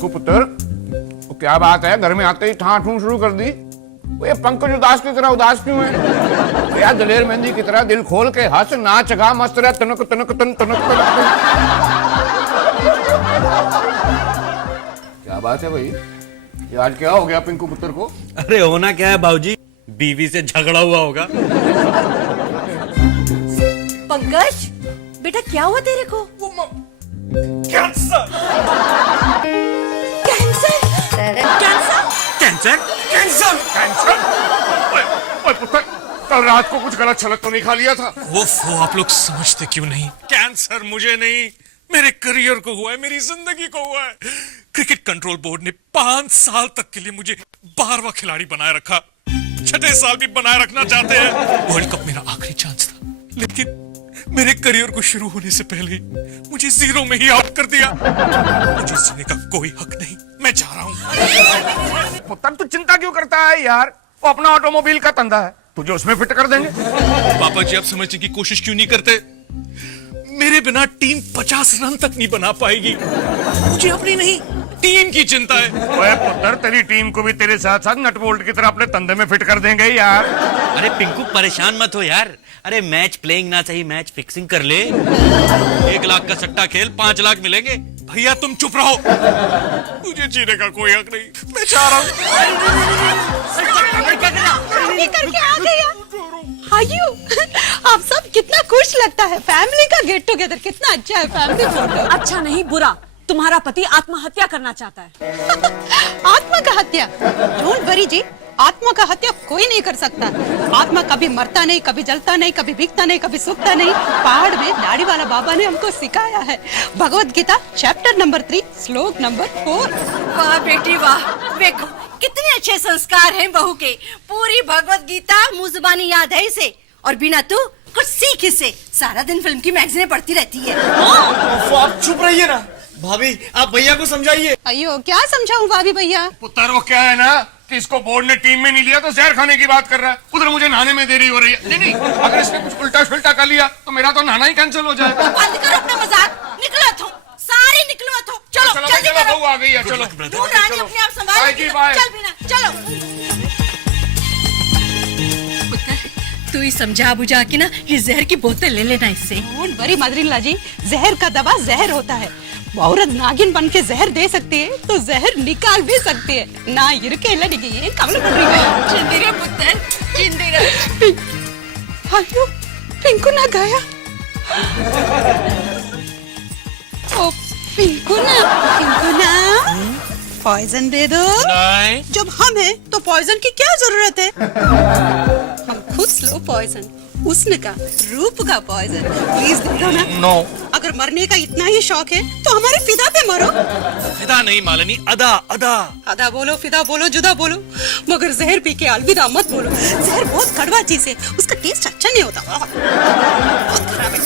पिंकू पुत्र, तो क्या बात है, घर में आते ही ठां ठूं शुरू कर दी? वो ये पंकज उदास की तरह उदास क्यों है? या दलेर मेहंदी की तरह दिल खोल के हंस, नाच गा, मस्त रह, तनक तनक तन तनक तनक। क्या बात है भाई, ये आज क्या हो गया पिंकू पुत्र को? अरे होना क्या है बाबूजी, बीवी से झगड़ा हुआ होगा। पंकज बेटा, क्या हुआ तेरे को? Cancer cancer cancer cancer cancer cancer. ओए पुत्र, कल रात को कुछ गलत छलक तो नहीं खा लिया था? वो आप लोग समझते क्यों नहीं? कैंसर मुझे नहीं, मेरे करियर को हुआ है, मेरी जिंदगी को हुआ है। क्रिकेट कंट्रोल बोर्ड ने 5 साल तक के लिए मुझे 12वां खिलाड़ी बनाए रखा, 6ठे साल भी बनाए रखना चाहते हैं। वर्ल्ड कप मेरा आखिरी चांस था, लेकिन मेरे करियर को शुरू होने से पहले मुझे 0 में ही आउट कर दिया। मुझे जीने का कोई हक नहीं, मैं जा रहा हूँ। पुत्र तू चिंता क्यों करता है यार, वो अपना ऑटोमोबाइल का धंधा है, तुझे उसमें फिट कर देंगे। पापा जी आप समझने की कोशिश क्यों नहीं करते? मेरे बिना टीम 50 रन तक नहीं बना पाएगी। मुझे अपनी नहीं, टीम की चिंता है। ओए पुत्र, तेरी टीम को भी तेरे साथ साथ नट बोल्ट की तरह अपने धंधे में फिट कर देंगे यार। अरे पिंकू परेशान मत हो यार, अरे मैच प्लेइंग ना सही मैच फिक्सिंग कर ले। 1 लाख का सट्टा खेल, 5 लाख मिलेंगे। भैया तुम चुप रहो, मुझे जीने का कोई हक नहीं, मैं जा रहा ये करके आ गया। आयु, आप सब कितना खुश लगता है, फैमिली का गेट टुगेदर कितना अच्छा है, फैमिली फोटो। अच्छा नहीं बुरा, तुम्हारा पति आत्महत्या करना चाहता है। आत्मा का हत्या? डोंट वरी जी, आत्मा का हत्या कोई नहीं कर सकता। आत्मा कभी मरता नहीं, कभी जलता नहीं, कभी भीगता नहीं, कभी सूखता नहीं। पहाड़ में दाढ़ी वाला बाबा ने हमको सिखाया है। भगवत गीता चैप्टर नंबर 3 श्लोक नंबर 4। वाह बेटी वाह, देखो कितने अच्छे संस्कार हैं बहू के। पूरी भगवत गीता मुंह जुबानी याद है इसे, और बिना तू कुछ सीख इसे। सारा दिन फिल्म की मैगजीनें पढ़ती रहती है। आप चुप रहिए ना भाभी, आप भैया को समझाइए। अयो क्या समझाऊं भाभी भैया? पुत्र वो क्या है ना कि इसको बोर्ड ने टीम में नहीं लिया तो जहर खाने की बात कर रहा है। उधर मुझे नहाने में देरी हो रही है। नहीं, अगर इसने कुछ उल्टा शुल्टा कर लिया तो मेरा तो नहाना ही कैंसिल हो जाएगा। बंद करो अपना मजाक, निकलो थो, सारे निकलो थो। चलो जल्दी चलो, करो। बहू आ गई है, चलो। दूर रानी अपने आप संभाल। बाय जी, बाय। चल बिना, चलो। पुत्र तू ही समझा बुझा के ना ये जहर की बोतल ले लेना इससे। डोंट वरी मदरिन जी, जहर का दवा जहर होता है। औरत नागिन बन के जहर दे सकती है तो जहर निकाल भी सकती है ना। इरके लड़गी है कमल पड़ रही है। जिंदी रह पुत्र, जिंदी रह। आयो, पिंकू ना गया। ओ पिंकू ना पॉइजन दे दो। नहीं। जब हम हैं तो पॉइजन की क्या जरूरत है? हम खुद स्लो पॉइजन, हुस्न का, रूप का पॉइजन, प्लीज दे दो ना। नो। अगर मरने का इतना ही शौक है तो हमारे फिदा पे मरो। फिदा नहीं मालिनी, अदा अदा। अदा बोलो, फिदा बोलो, जुदा बोलो, मगर जहर पी के अलविदा मत बोलो। जहर बहुत कड़वा चीज है, उसका टेस्ट अच्छा नहीं होता, बहुत खराब है।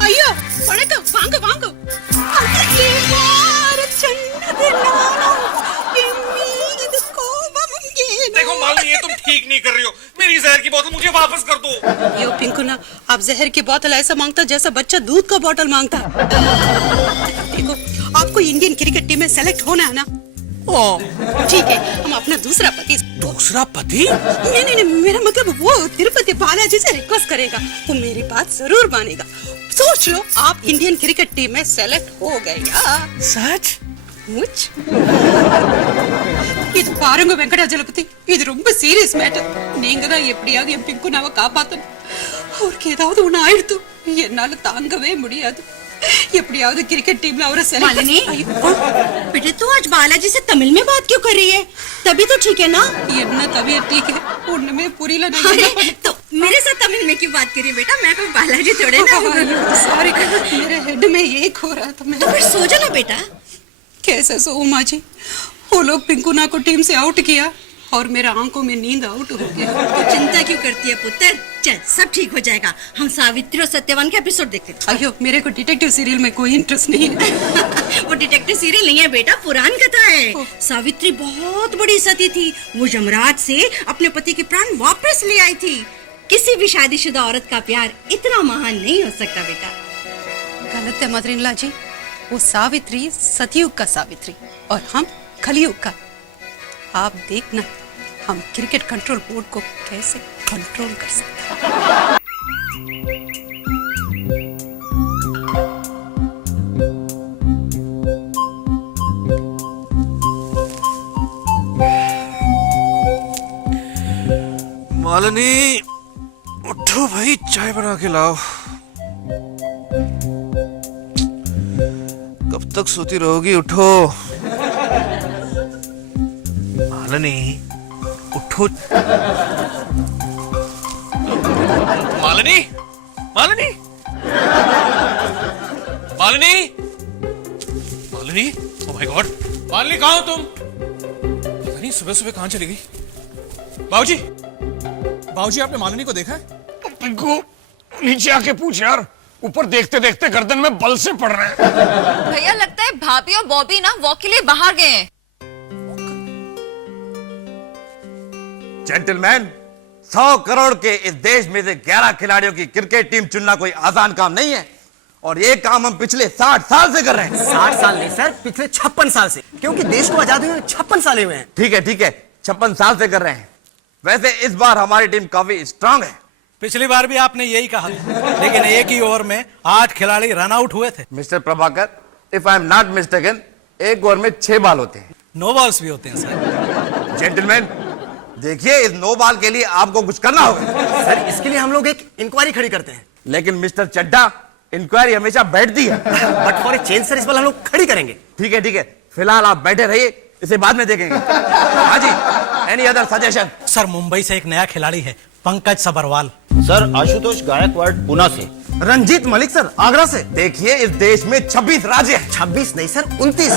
अयो पड़े तो वांगो वांगो। देखो मालिनी, ये तुम ठीक नहीं कर रही हो। मेरी जहर की बोतल मुझे वापस कर दो। यो पिंकू ना, आप जहर की बोतल ऐसा मांगता जैसा बच्चा दूध का बोतल मांगता। देखो आपको इंडियन क्रिकेट टीम में सेलेक्ट होना है ना? ठीक है, हम अपना दूसरा पति। दूसरा पति? नहीं, मेरा मतलब वो तिरुपति बालाजी से रिक्वेस्ट करेगा, वो मेरी बात जरूर मानेगा। सोच लो आप इंडियन क्रिकेट टीम में सेलेक्ट हो गए यार। सच? ಮುಚ್ இது பாருங்க வெங்கடாஜலபதி, இது ரொம்ப சீரியஸ் மேட்டர். நீங்க தான் எப்படியாவது என் பிங்கு நாவை காப்பாத்தணும். அவருக்கு ஏதாவது ஒண்ணு ஆயிடுத்து என்னால தாங்கவே முடியாது. எப்படியாவது क्रिकेट टीम में அவரை मालिनी, बेटे तू आज बालाजी से तमिल में बात क्यों कर रही है? तभी तो ठीक है ना? என்ன तबीयत ठीक है, उनमें पुरीला नहीं है। तो मेरे साथ तमिल में क्यों बात करी बेटा? मैं कोई बालाजी थोड़े ना। सॉरी, मेरे हेड में एक हो रहा था। मैं तो फिर सो जा ना बेटा। कैसे सोऊं माँ जी? वो लोग पिंकुना को टीम से आउट किया और मेरा आंखों में नींद आउट हो गया। तो चिंता क्यों करती है पुत्र? चल सब ठीक हो जाएगा। हम सावित्री और सत्यवान के एपिसोड देखते हैं। अयो, मेरे को डिटेक्टिव सीरियल में कोई इंटरेस्ट नहीं है। वो डिटेक्टिव सीरियल नहीं है बेटा, पुराण कथा है। सावित्री बहुत बड़ी सती थी। वो यमराज से अपने पति के प्राण वापस ले आई थी। किसी भी शादीशुदा औरत का प्यार इतना महान नहीं हो सकता बेटा। गलत है मदर इन लॉ जी। वो सावित्री सतयुग का सावित्री और हम कलयुग का। आप देखना हम क्रिकेट कंट्रोल बोर्ड को कैसे कंट्रोल कर सकते हैं। मालिनी, उठो भाई, चाय बना के लाओ। कब तक सोती रहोगी? उठो मालिनी, उठो। Malini, Malini, Malini, Malini, oh my God, Malini कहाँ हो तुम? पता नहीं सुबह सुबह कहाँ चली गई। बाबूजी, बाबूजी, आपने मालिनी को देखा है? पिंकू, नीचे आके पूछ यार, ऊपर देखते देखते गर्दन में बल से पड़ रहे हैं। भैया लगता है भाभी और बॉबी ना वॉक के लिए बाहर गए हैं। जेंटलमैन, 100 करोड़ के इस देश में से 11 खिलाड़ियों की क्रिकेट टीम चुनना कोई आसान काम नहीं है, और ये काम हम पिछले 60 साल से कर रहे हैं। 60 साल नहीं सर, पिछले 56 साल से, क्योंकि देश को आजादी हुए 56 साल हुए हैं। ठीक है 56 साल से कर रहे हैं। वैसे इस बार हमारी टीम काफी स्ट्रांग है। पिछली बार भी आपने यही कहा था, लेकिन एक ही ओवर में 8 खिलाड़ी रन आउट हुए थे। Mister Prabhakar, if I am not mistaken, एक ओवर में 6 बॉल होते हैं। नो बॉल्स भी होते हैं सर। जेंटलमैन, देखिए इस नो बॉल के लिए आपको कुछ करना होगा। सर इसके लिए हम लोग एक इंक्वायरी खड़ी करते हैं। लेकिन मिस्टर चड्ढा, इंक्वायरी हमेशा बैठती है। But for a change sir, इस बार हम लोग खड़ी करेंगे। ठीक है, फिलहाल आप बैठे रहिए, इसे बाद में देखेंगे। हाँ जी, any other suggestion? Sir Mumbai से एक नया खिलाड़ी है, पंकज सबरवाल। सर आशुतोष गायकवाड़ पुणे से। रंजीत मलिक सर आगरा से। देखिए इस देश में 26 राज्य हैं। 26 नहीं सर, 29।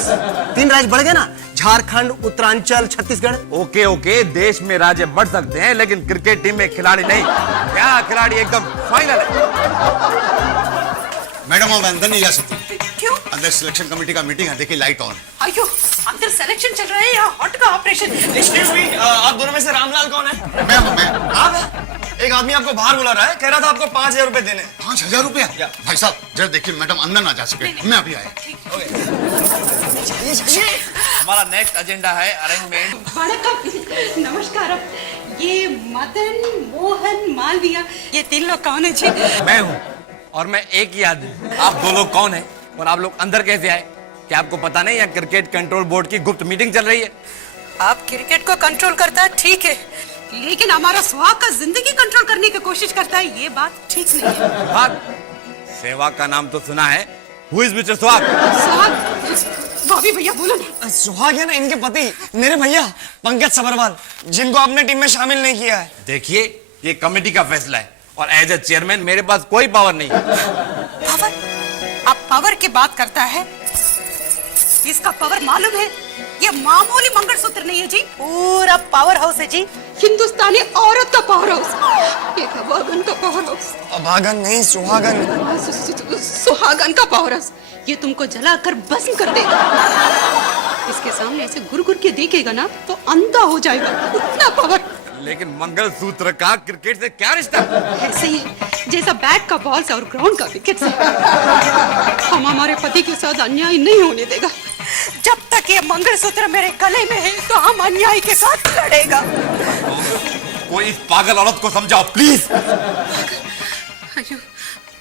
3 राज्य बढ़ गए ना, झारखंड, उत्तरांचल, छत्तीसगढ़। ओके, देश में राज्य बढ़ सकते हैं, लेकिन क्रिकेट टीम में खिलाड़ी नहीं। 11 खिलाड़ी एकदम फाइनल है। मैडम आप अंदर नहीं जा सकती। क्यों? अंदर सिलेक्शन कमेटी का मीटिंग है, देखिए लाइट ऑन। अयो, अंदर सिलेक्शन चल रहा है या हॉट का ऑपरेशन? आप दोनों में से रामलाल कौन है? मैं आप? एक आदमी आपको बाहर बुला रहा है, कह रहा था आपको 5000 रुपए देने। 5000 रुपया? भाई साहब जरा देखिए, मैडम अंदर ना जा सके, मैं अभी आया। हमारा नेक्स्ट एजेंडा है अरेंजमेंट। वणक्कम, नमस्कार। ये मदन मोहन मालविया, ये 3 लोग कौन है जी? मैं हूँ, और मैं एक ही आदमी। आप 2 लोग कौन है और आप लोग अंदर कैसे आए? क्या आपको पता नहीं, यहाँ क्रिकेट कंट्रोल बोर्ड की गुप्त मीटिंग चल रही है। आप क्रिकेट को कंट्रोल करता है ठीक है, लेकिन हमारा सुहाग का जिंदगी कंट्रोल करने की कोशिश करता है, ये बात ठीक नहीं है। सुहाग? सहवाग का नाम तो सुना है। Who is Mr. सुहाग? सुहाग, भाभी भैया बोलो ना। सुहाग है ना इनके पति, मेरे भैया पंकज सबरवाल, जिनको आपने टीम में शामिल नहीं किया है। देखिए ये कमेटी का फैसला है, और एज ए चेयरमैन मेरे पास कोई पावर नहीं है। पावर? आप पावर की बात करता है? इसका पावर मालूम है? ये मामूली मंगलसूत्र नहीं है जी, पूरा पावर हाउस है जी, हिंदुस्तानी औरत का पावर हाउस। ये अभागन का पावर हाउस। अभागन नहीं, सुहागन। सुहागन का पावर हाउस, ये तुमको जलाकर भस्म कर देगा। इसके सामने ऐसे गुर गुर के देखेगा ना तो अंधा हो जाएगा, उतना पावर। लेकिन मंगलसूत्र का क्रिकेट से क्या रिश्ता? ऐसे ही जैसा बैट का बॉल से और ग्राउंड का विकेट से। हम हमारे पति के साथ अन्याय नहीं होने देगा। जब तक ये मंगलसूत्र मेरे गले में है तो हम अन्याय के साथ लड़ेगा। कोई इस पागल औरत को समझाओ प्लीज। अयो,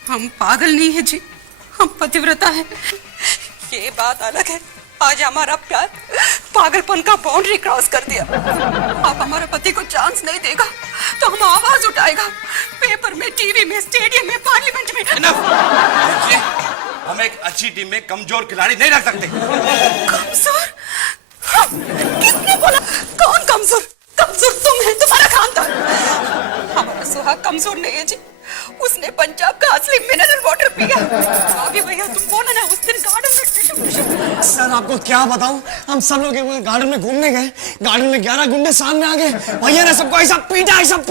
हम पागल नहीं है जी, हम पतिव्रता है। ये बात अलग है, आज हमारा प्यार पागलपन का बाउंड्री क्रॉस कर दिया। अब हमारे पति को चांस नहीं देगा तो हम आवाज उठाएगा, पेपर में, टीवी में, स्टेडियम में, पार्लियामेंट में। देखिए, हम एक अच्छी टीम में कमजोर खिलाड़ी नहीं रख सकते। कमजोर? किसने बोला? कौन कमजोर? कमजोर तुम है, तुम्हारा खानदान। हमारा सुहाग कमजोर नहीं है जी, उसने पंजाब का असली मिनरल वाटर पिया। आगे भैया तुम बोलो ना, उस दिन गार्डन में। सर आपको क्या बताऊं, हम सब लोग गार्डन में घूमने गए, गार्डन में 11 गुंडे सामने आ गए, भैया ने सबको ऐसा पीटा सब।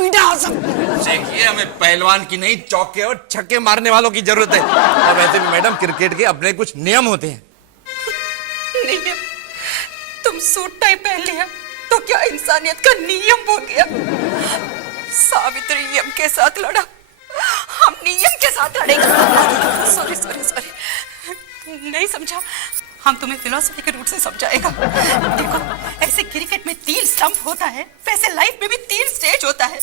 देखिए हमें पहलवान की नहीं, चौके और छक्के मारने वालों की जरूरत है। और वैसे भी मैडम क्रिकेट के अपने कुछ नियम होते हैं। नियम? तुम सूट टाई पहन लिया तो क्या इंसानियत का नियम हो गया? सावित्री यम के साथ लड़ा, हम नियम के साथ लड़ेगा। सॉरी सॉरी सॉरी, नहीं समझा। हम तुम्हें फिलोसफी के रूट से समझाएगा। देखो, ऐसे क्रिकेट में 3 स्टंप होता है, वैसे लाइफ में भी 3 स्टेज होता है,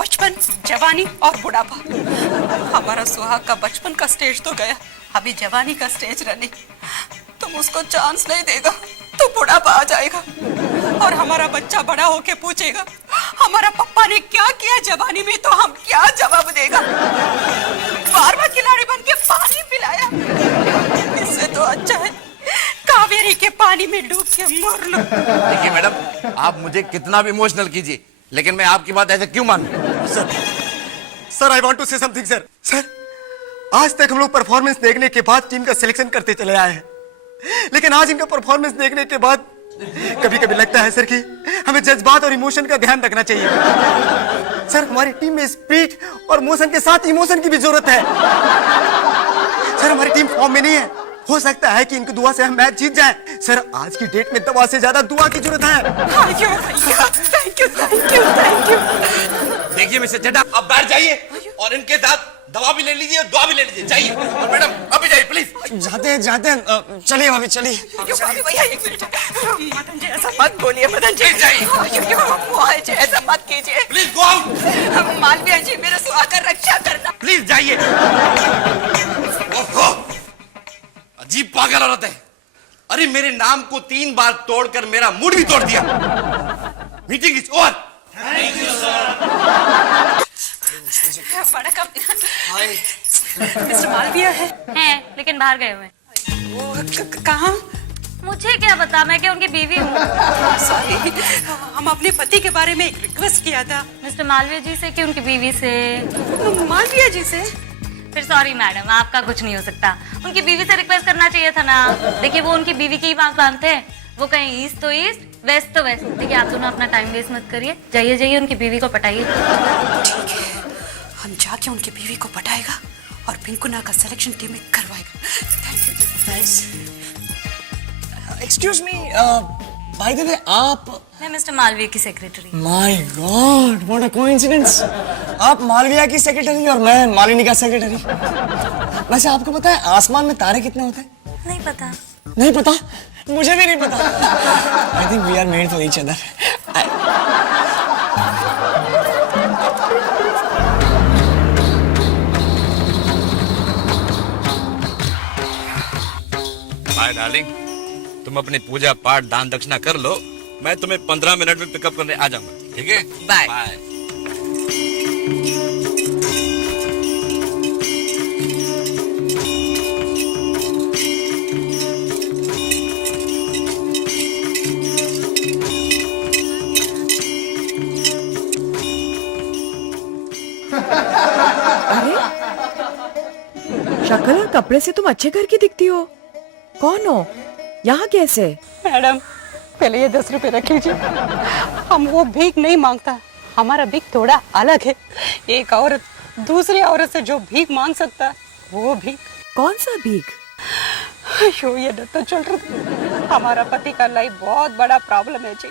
बचपन, जवानी और बुढ़ापा। हमारा सुहाग का बचपन का स्टेज तो गया, अभी जवानी का स्टेज रनिंग। तुम उसको चांस नहीं देगा तो बुढ़ापा आ जाएगा, और हमारा बच्चा बड़ा होके पूछेगा हमारा पापा ने क्या किया जवानी में, तो हम क्या जवाब देगा? बार-बार खिलाड़ी बन के पानी पिलाया, इससे तो अच्छा है कावेरी के पानी में डूब के मर लो। देखिए मैडम, आप मुझे कितना भी इमोशनल कीजिए, लेकिन मैं आपकी बात ऐसे क्यों मानूं? Sir I want to say something sir. Sir, आज तक हम लोग परफॉर्मेंस देखने के बाद टीम का सिलेक्शन करते चले आए हैं, लेकिन आज इनका परफॉर्मेंस देखने के बाद कभी कभी लगता है सर कि हमें जज्बात और इमोशन का ध्यान रखना चाहिए। सर, हमारी टीम में स्पीड और मोशन के साथ इमोशन की भी जरूरत है। सर, हमारी टीम फॉर्म में नहीं है, हो सकता है कि इनकी दुआ से हम मैच जीत जाएं। सर, आज की डेट में दवा से ज्यादा दुआ की जरूरत है। Thank you thank you thank you thank you. देखिए मिस्टर चड्डा, आप बैठ जाइए और इनके साथ दवा भी ले लीजिए और दुआ भी ले लीजिए। जाइए। और मैडम अभी जाइए प्लीज। जाते हैं चलिए भाभी, चलिए। भैया एक मिनट, मदन जी ऐसा मत बोलिए, मदन जी जाइए। ऐसा मत कीजिए प्लीज गो आउट। मालविया जी, मेरे सुहाग का रक्षा करना। प्लीज जाइए। अजीब पागल औरत है। अरे मेरे नाम को 3 बार तोड़कर मेरा मूड भी तोड़ दिया। Meeting is over. Thank you sir. बड़ा कप मिस्टर मालविया है लेकिन बाहर गए हुए। कहाँ? मुझे क्या पता, मैं क्या उनकी बीवी हूँ। सॉरी, हम अपने पति के बारे में एक रिक्वेस्ट किया था। मिस्टर मालवीय जी से कि उनकी बीवी से? मालविया जी से। फिर सॉरी मैडम, आपका कुछ नहीं हो सकता। उनकी बीवी से रिक्वेस्ट करना चाहिए था ना। देखिए, वो उनकी बीवी की ही बात मानते हैं। वो कहीं ईस्ट तो ईस्ट, वेस्ट तो वेस्ट। देखिए, आप दोनों अपना टाइम वेस्ट मत करिए, जाइए जाइए उनकी बीवी को पटाइए। ठीक है, हम जाके उनकी बीवी को पटाएगा और पिंकुना का सिलेक्शन टीम में करवाएगा। Thank you. Excuse me, by the way, आप? मैं मिस्टर मालवीय की secretary. My God, what a coincidence. आप मालविया की सेक्रेटरी और मैं मालिनी का सेक्रेटरी। वैसे आपको पता है आसमान में तारे कितने होते हैं? नहीं पता। नहीं पता? मुझे भी नहीं पता। I think we are made for each other. Bye darling, तुम अपनी पूजा पाठ दान दक्षिणा कर लो, मैं तुम्हें 15 मिनट में पिकअप करने आ जाऊंगा। ठीक है? बाय। बाय। शक्ल और कपड़े से तुम अच्छे घर की दिखती हो। कौन हो? यहाँ कैसे? मैडम, पहले ये 10 रुपए रख लीजिए। हम वो भीख नहीं मांगता, हमारा भीख थोड़ा अलग है। एक औरत दूसरी औरत से जो भीख मांग सकता है, वो भीख। कौन सा भीख? ये डरता चल रहा। हमारा पति का लाइफ बहुत बड़ा प्रॉब्लम है जी।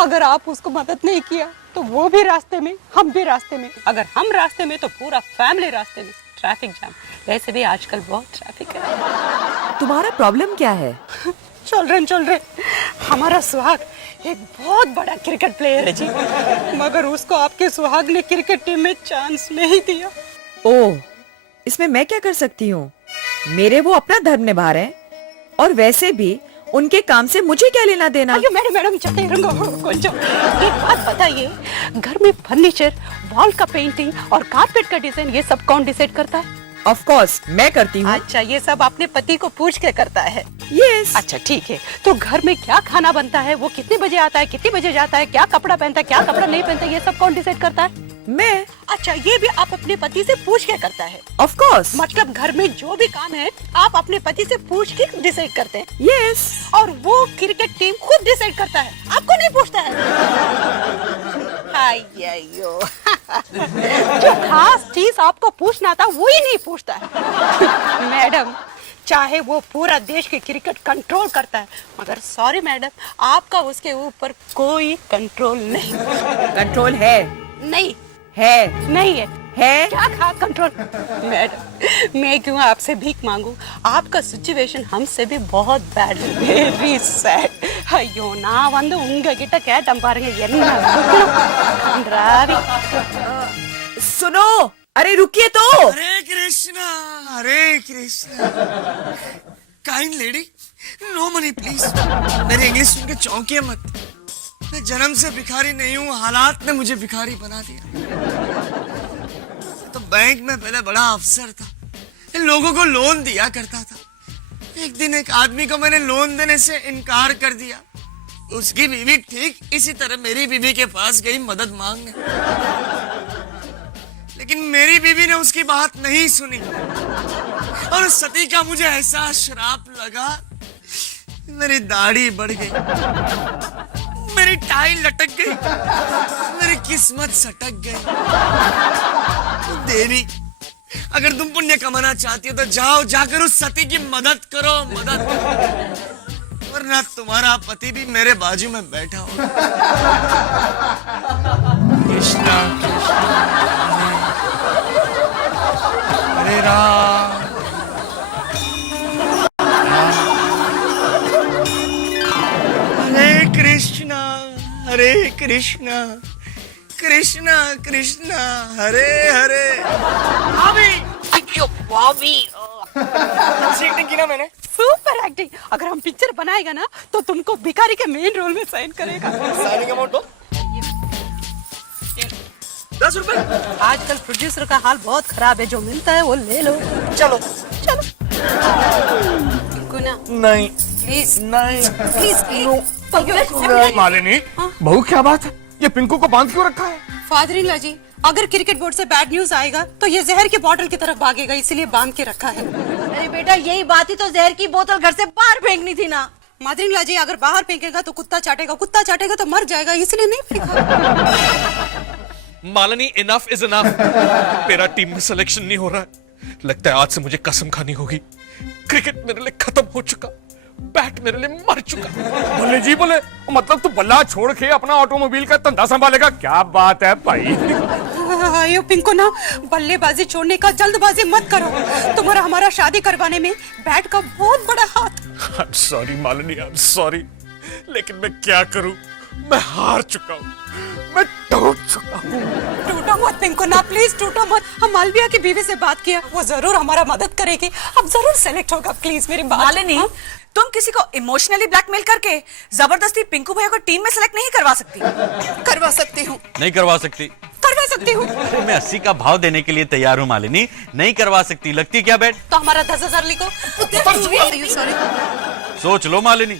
अगर आप उसको मदद नहीं किया तो वो भी रास्ते में, हम भी रास्ते में। अगर हम रास्ते में तो पूरा फैमिली रास्ते में। ट्रैफिक जाम, वैसे भी आजकल बहुत ट्रैफिक है। तुम्हारा प्रॉब्लम क्या है? चल रहे। हमारा सुहाग एक बहुत बड़ा क्रिकेट प्लेयर है जी, मगर उसको आपके सुहाग ने क्रिकेट टीम में चांस नहीं दिया। ओह, इसमें मैं क्या कर सकती हूँ? मेरे वो अपना धर्म निभा रहे हैं, और वैसे भी उनके काम से मुझे क्या लेना देना? अयो मैडम चलते रंगो। एक बात बताइए, घर में फर्नीचर, वॉल का पेंटिंग और कारपेट का डिजाइन, ये सब कौन डिसाइड करता है? ऑफ कोर्स मैं करती हूँ। अच्छा, ये सब अपने पति को पूछ के करता है? यस। अच्छा ठीक है, तो घर में क्या खाना बनता है, वो कितने बजे आता है, कितने बजे जाता है, क्या कपड़ा पहनता है, क्या कपड़ा नहीं पहनता, ये सब कौन डिसाइड करता है? मैं। अच्छा, ये भी आप अपने पति से पूछ के करता है? Of course. मतलब घर में जो भी काम है आप अपने पति से पूछ के डिसाइड करते हैं? यस। और वो क्रिकेट टीम खुद डिसाइड करता है, आपको नहीं पूछता है? आयो जो खास चीज आपको पूछना था वो ही नहीं पूछता है। मैडम, चाहे वो पूरा देश के क्रिकेट कंट्रोल करता है, मगर सॉरी मैडम, आपका उसके ऊपर कोई कंट्रोल नहीं। कंट्रोल है? नहीं है? नहीं है। है? क्या कंट्रोल? मैडम, मैं क्यों आपसे भीख मांगू? आपका सिचुएशन हमसे भी बहुत बैड है, वेरी सैड. ஐயோ, நான் வந்து உங்ககிட்ட கேட்டேன் பாருங்க, என்ன கன்றாவி. सुनो, अरे रुकिए तो. Hare Krishna, Hare Krishna. Kind lady, no money please. मेरी इंग्लिश सुन के चौंकिए मत. मैं जन्म से भिखारी नहीं हूँ, हालात ने मुझे भिखारी बना दिया. तो बैंक में पहले बड़ा अफसर था, इन लोगों को लोन दिया करता था. एक दिन एक आदमी को मैंने लोन देने से इनकार कर दिया. उसकी बीवी ठीक इसी तरह मेरी बीवी के पास गई मदद मांगने, लेकिन मेरी बीवी ने उसकी बात नहीं सुनी और सती का मुझे ऐसा श्राप लगा, मेरी दाढ़ी बढ़ गई, मेरी टाई लटक गई, मेरी किस्मत सटक गई. देवी, अगर तुम पुण्य कमाना चाहती हो तो जाओ, जाकर उस सती की मदद करो, मदद. वरना तुम्हारा पति भी मेरे बाजू में बैठा हो. कृष्णा हरे राम, हरे कृष्णा, हरे कृष्णा, कृष्णा कृष्णा, हरे हरे. बॉबी, अच्छी एक्टिंग की ना मैंने. Super acting. अगर हम पिक्चर बनाएगा ना तो तुमको भिखारी के मेन रोल में साइन करेगा. साइनिंग अमाउंट दो. 10 रुपए. आजकल प्रोड्यूसर का हाल बहुत खराब है, जो मिलता है वो ले लो. चलो. चलो. गुना, नहीं प्लीज नहीं प्लीज. मालिनी, बहू क्या बात है? ये पिंकू को बांध क्यों रखा है? फादर इन लॉ जी, अगर क्रिकेट बोर्ड से बैड न्यूज आएगा तो ये जहर की बोतल की तरफ भागेगा, इसलिए बांध के रखा है. अरे बेटा, यही बात ही तो जहर की बोतल घर से बाहर फेंकनी थी ना. मदर इन लॉ जी, अगर बाहर फेंकेगा तो कुत्ता चाटेगा, कुत्ता चाटेगा तो मर जाएगा, इसलिए नहीं फेंका. Malini, enough is enough. मेरा टीम में सिलेक्शन नहीं हो रहा है. लगता है आज से मुझे कसम खानी होगी. क्रिकेट मेरे लिए खत्म हो चुका, बैट मेरे लिए मर चुका. बोले जी बोले, मतलब तू बल्ला छोड़ के अपना ऑटोमोबाइल का धंधा संभालेगा? क्या बात है भाई. अयो पिंकू ना, बल्लेबाजी छोड़ने का जल्दबाजी मत करो. तुम्हारा हमारा शादी करवाने में बैट का बहुत बड़ा हाथ. I am sorry Malini, I am sorry, लेकिन मैं क्या करूं? मैं हार चुका हूं, मैं टूट चुका हूं. टूटो मत पिंकू ना, प्लीज टूटो मत. हम मालविया की बीवी से बात किया, वो जरूर हमारा मदद करेगी. अब जरूर सेलेक्ट होगा. प्लीज मेरी बात. मालिनी, तुम किसी को इमोशनली ब्लैकमेल करके जबरदस्ती पिंकू भैया को टीम में सेलेक्ट नहीं करवा सकती. करवा सकती हूँ, नहीं करवा सकती. करवा सकती हूँ. मैं 80 का भाव देने के लिए तैयार हूँ मालिनी. नहीं करवा सकती. लगती क्या बेट? तो हमारा 10,000 लिखो. सॉरी, सोच लो मालिनी,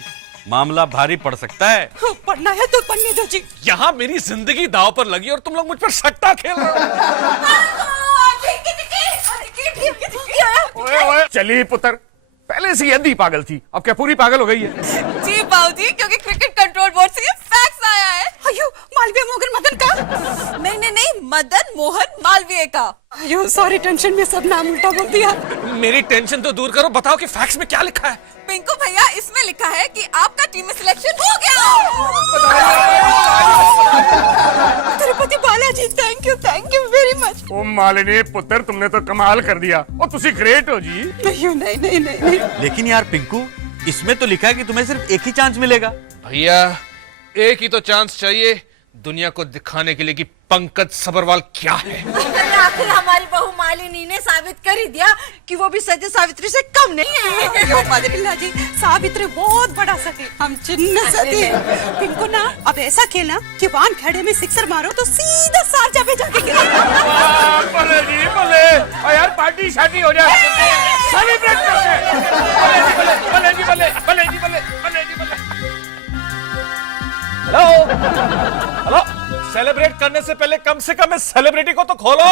मामला भारी पड़ सकता है. पढ़ना है तो पढ़ने दो जी. यहाँ मेरी जिंदगी दांव पर लगी और तुम लोग मुझ पर सट्टा खेल रहे हो. चली पुत्र, पहले से यदि पागल थी, अब क्या पूरी पागल हो गई है? जी बाबूजी, क्योंकि क्रिकेट कंट्रोल बोर्ड से ये फैक्स आया है. अयो, मालवीय मोहन मदन का. नहीं, मदन मोहन मालवीय का. अयो सॉरी, टेंशन में सब नाम उल्टा बोल दिया. मेरी टेंशन तो दूर करो, बताओ कि फैक्स में क्या लिखा है? पिंकू भैया, इसमें लिखा है कि आपका टीम में सिलेक्शन हो गया. Tirupati Balaji, thank you very much. ओ मालिनी पुत्र, तुमने तो कमाल कर दिया. और तुसी ग्रेट हो जी. नहीं. लेकिन यार पिंकू, इसमें तो लिखा है कि तुम्हें सिर्फ एक ही चांस मिलेगा. भैया, एक ही तो चांस चाहिए दुनिया को दिखाने के लिए कि पंकज सबरवाल क्या है. आखिर हमारी बहू मालिनी ने साबित कर ही दिया कि वो भी सत्य सावित्री से कम नहीं है. मदरिल्ला जी, सावित्री बहुत बड़ा सती, हम चिन्ह सती. पिंकू ना, अब ऐसा खेलना कि वान खेड़े में सिक्सर मारो तो सीधा सारजा पे जाके गिरे. भले जी भले. और यार पार्टी शादी हो जाए, सेलिब्रेट करते हैं. भले जी भले. हेलो, सेलिब्रेट करने से पहले कम से कम इस सेलिब्रिटी को तो खोलो.